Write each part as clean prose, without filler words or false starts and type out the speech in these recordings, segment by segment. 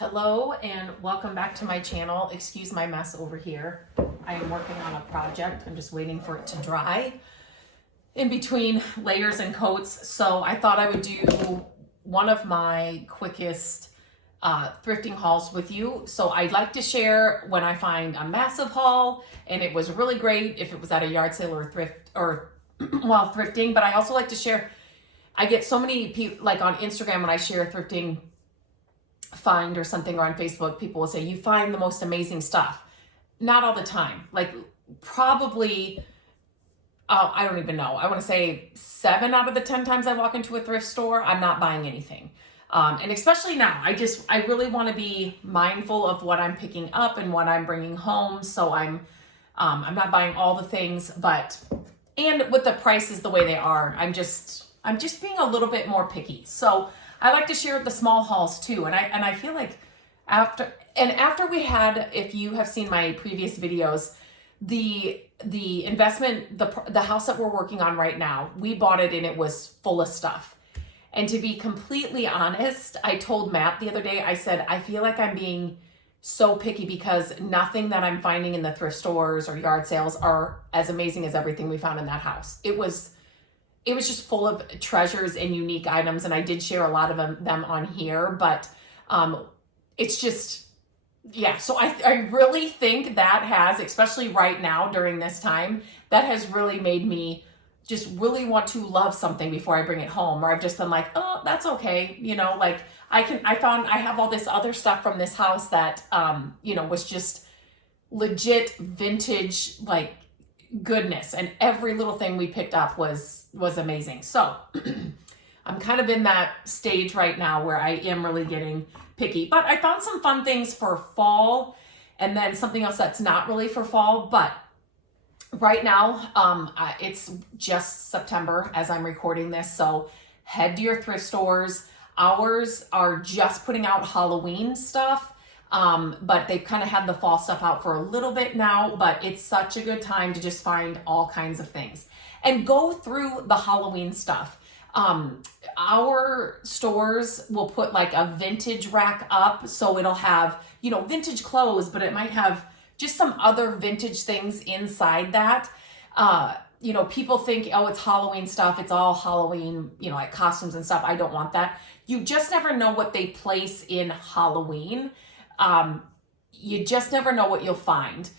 Hello and welcome back to my channel. Excuse my mess over here. I am working on a project. I'm just waiting for it to dry in between layers and coats. So I thought I would do one of my quickest thrifting hauls with you. So I'd like to share when I find a massive haul, and it was really great if it was at a yard sale or thrift or while thrifting. But I also like to share, I get so many people like on Instagram when I share thrifting find or something, or on Facebook, people will say, you find the most amazing stuff. Not all the time. Like probably, I don't even know. I want to say 7 out of the 10 times I walk into a thrift store, I'm not buying anything. And especially now, I really want to be mindful of what I'm picking up and what I'm bringing home. So I'm not buying all the things, and with the prices the way they are, I'm just being a little bit more picky. So I like to share the small hauls too. And I feel like after we had, if you have seen my previous videos, the investment, the house that we're working on right now, we bought it and it was full of stuff. And to be completely honest, I told Matt the other day, I said, I feel like I'm being so picky because nothing that I'm finding in the thrift stores or yard sales are as amazing as everything we found in that house. It was just full of treasures and unique items, and I did share a lot of them on here, but it's just, yeah. So I really think that has, especially right now during this time, that has really made me just really want to love something before I bring it home, or I've just been like, oh, that's okay. You know, like I have all this other stuff from this house that, was just legit vintage, like, goodness, and every little thing we picked up was amazing. So I'm kind of in that stage right now where I am really getting picky, but I found some fun things for fall and then something else that's not really for fall. But right now it's just September as I'm recording this, so head to your thrift stores. Ours are just putting out Halloween stuff. But they've kind of had the fall stuff out for a little bit now, but it's such a good time to just find all kinds of things and go through the Halloween stuff. Our stores will put like a vintage rack up, so it'll have, vintage clothes, but it might have just some other vintage things inside that. People think, oh, it's Halloween stuff. It's all Halloween, like costumes and stuff. I don't want that. You just never know what they place in Halloween. You just never know what you'll find.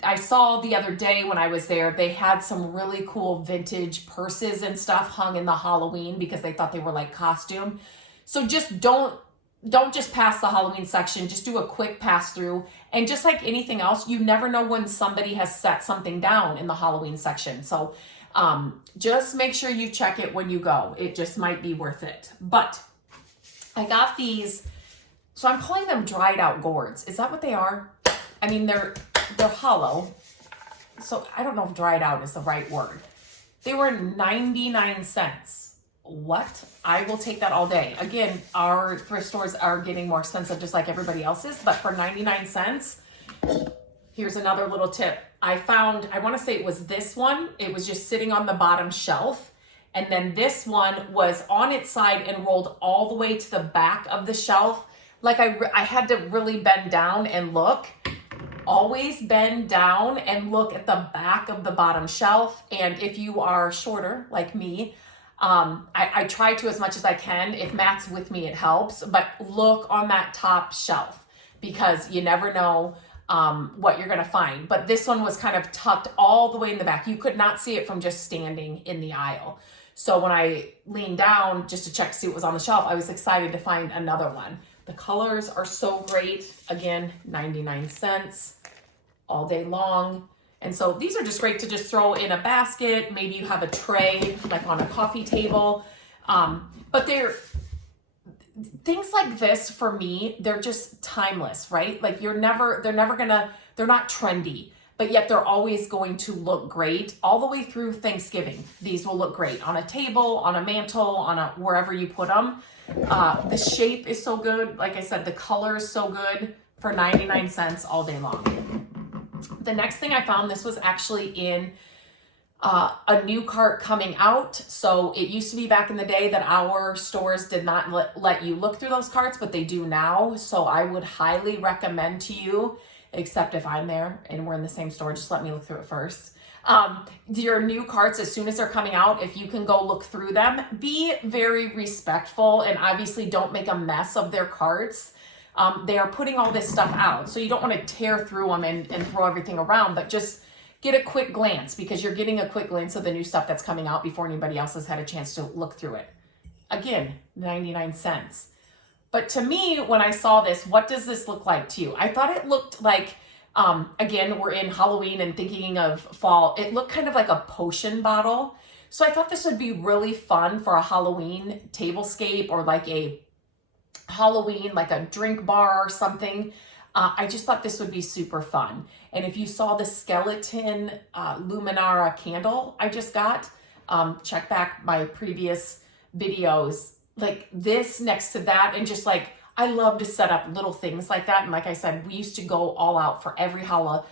I saw the other day when I was there, they had some really cool vintage purses and stuff hung in the Halloween because they thought they were like costume. So just don't just pass the Halloween section. Just do a quick pass through. And just like anything else, you never know when somebody has set something down in the Halloween section. So just make sure you check it when you go. It just might be worth it. But I got these. So I'm calling them dried out gourds. Is that what they are? I mean, they're hollow. So I don't know if dried out is the right word. They were 99 cents. What? I will take that all day. Again, our thrift stores are getting more expensive just like everybody else's, but for 99 cents, here's another little tip. I want to say it was this one. It was just sitting on the bottom shelf. And then this one was on its side and rolled all the way to the back of the shelf. Like I had to really bend down and look. Always bend down and look at the back of the bottom shelf. And if you are shorter like me, I try to as much as I can. If Matt's with me, it helps. But look on that top shelf because you never know what you're going to find. But this one was kind of tucked all the way in the back. You could not see it from just standing in the aisle. So when I leaned down just to check to see what was on the shelf, I was excited to find another one. The colors are so great. Again, 99 cents all day long. And so these are just great to just throw in a basket. Maybe you have a tray like on a coffee table. But they're things like this for me, they're just timeless, right? Like they're not trendy, but yet they're always going to look great all the way through Thanksgiving. These will look great on a table, on a mantle, wherever you put them. The shape is so good. Like I said, the color is so good for 99 cents all day long. The next thing I found, this was actually in a new cart coming out. So it used to be back in the day that our stores did not let you look through those carts, but they do now. So I would highly recommend to you, except if I'm there and we're in the same store, just let me look through it first. Your new carts, as soon as they're coming out, if you can go look through them, be very respectful and obviously don't make a mess of their carts. They are putting all this stuff out, so you don't want to tear through them and throw everything around, but just get a quick glance, because you're getting a quick glance of the new stuff that's coming out before anybody else has had a chance to look through it. Again, 99 cents. But to me, when I saw this, what does this look like to you? I thought it looked like, again, we're in Halloween and thinking of fall. It looked kind of like a potion bottle. So I thought this would be really fun for a Halloween tablescape, or like a Halloween, like a drink bar or something. I just thought this would be super fun. And if you saw the skeleton Luminara candle I just got, check back my previous videos, like this next to that, and just like, I love to set up little things like that. And like I said, we used to go all out for every Halloween.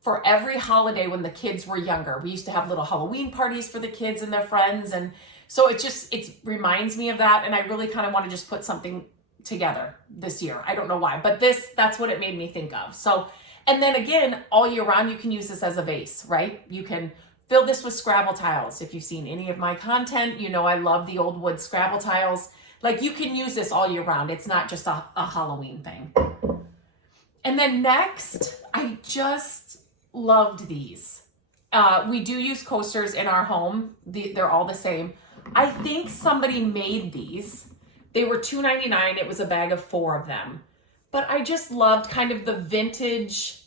For every holiday when the kids were younger, we used to have little Halloween parties for the kids and their friends. And so it reminds me of that. And I really kind of want to just put something together this year. I don't know why, but that's what it made me think of. So, and then again, all year round, you can use this as a vase, right? You can fill this with Scrabble tiles. If you've seen any of my content, you know I love the old wood Scrabble tiles. Like, you can use this all year round. It's not just a Halloween thing. And then next, I just loved these. We do use coasters in our home. They're all the same. I think somebody made these. They were $2.99. It was a bag of 4 of them. But I just loved kind of the vintage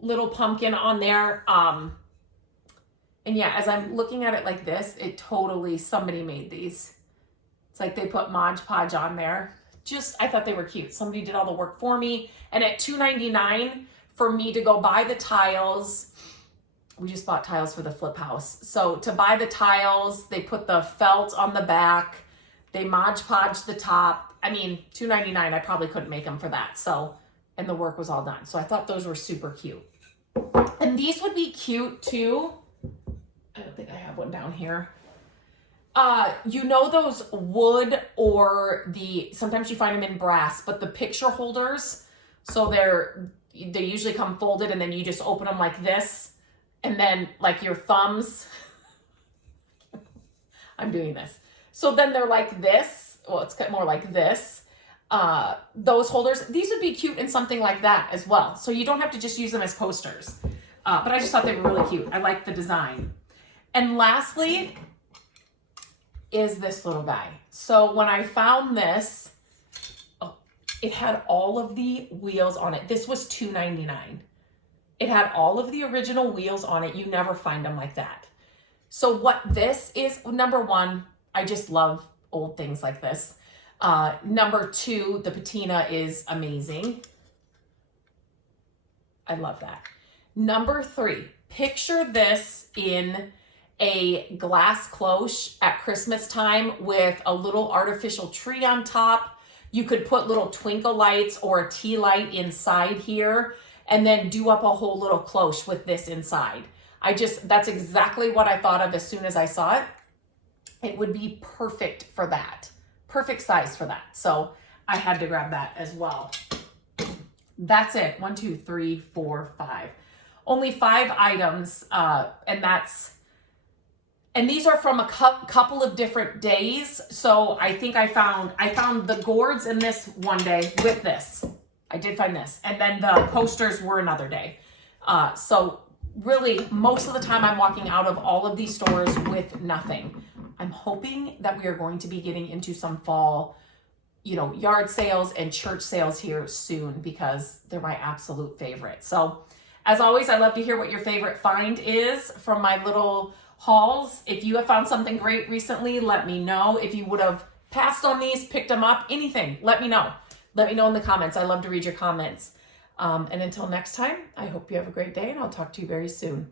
little pumpkin on there. And yeah, as I'm looking at it like this, it totally, somebody made these. It's like they put Mod Podge on there. I thought they were cute. Somebody did all the work for me. And at $2.99 for me to go buy the tiles, we just bought tiles for the flip house. So to buy the tiles, they put the felt on the back, they Mod Podge the top. I mean, $2.99, I probably couldn't make them for that. So, and the work was all done. So I thought those were super cute. And these would be cute too. I don't think I have one down here. You know those wood, or sometimes you find them in brass, but the picture holders, so they usually come folded, and then you just open them like this, and then like your thumbs, I'm doing this. So then they're like this. Well, it's more like this. Those holders, these would be cute in something like that as well. So you don't have to just use them as posters. But I just thought they were really cute. I like the design. And lastly is this little guy. So when I found this, it had all of the wheels on it. This was $2.99. It had all of the original wheels on it. You never find them like that. So what this is, number one, I just love old things like this. Number two, the patina is amazing. I love that. Number three, picture this in a glass cloche at Christmas time with a little artificial tree on top. You could put little twinkle lights or a tea light inside here, and then do up a whole little cloche with this inside. That's exactly what I thought of as soon as I saw it. It would be perfect for that. Perfect size for that. So I had to grab that as well. That's it. 1, 2, 3, 4, 5. Only 5 items. And these are from a couple of different days. So I think I found the gourds in this one day with this. I did find this. And then the posters were another day. So really, most of the time I'm walking out of all of these stores with nothing. I'm hoping that we are going to be getting into some fall, yard sales and church sales here soon, because they're my absolute favorite. So as always, I love to hear what your favorite find is from my little hauls. If you have found something great recently, let me know. If you would have passed on these, picked them up, anything, let me know. Let me know in the comments. I love to read your comments. And until next time, I hope you have a great day, and I'll talk to you very soon.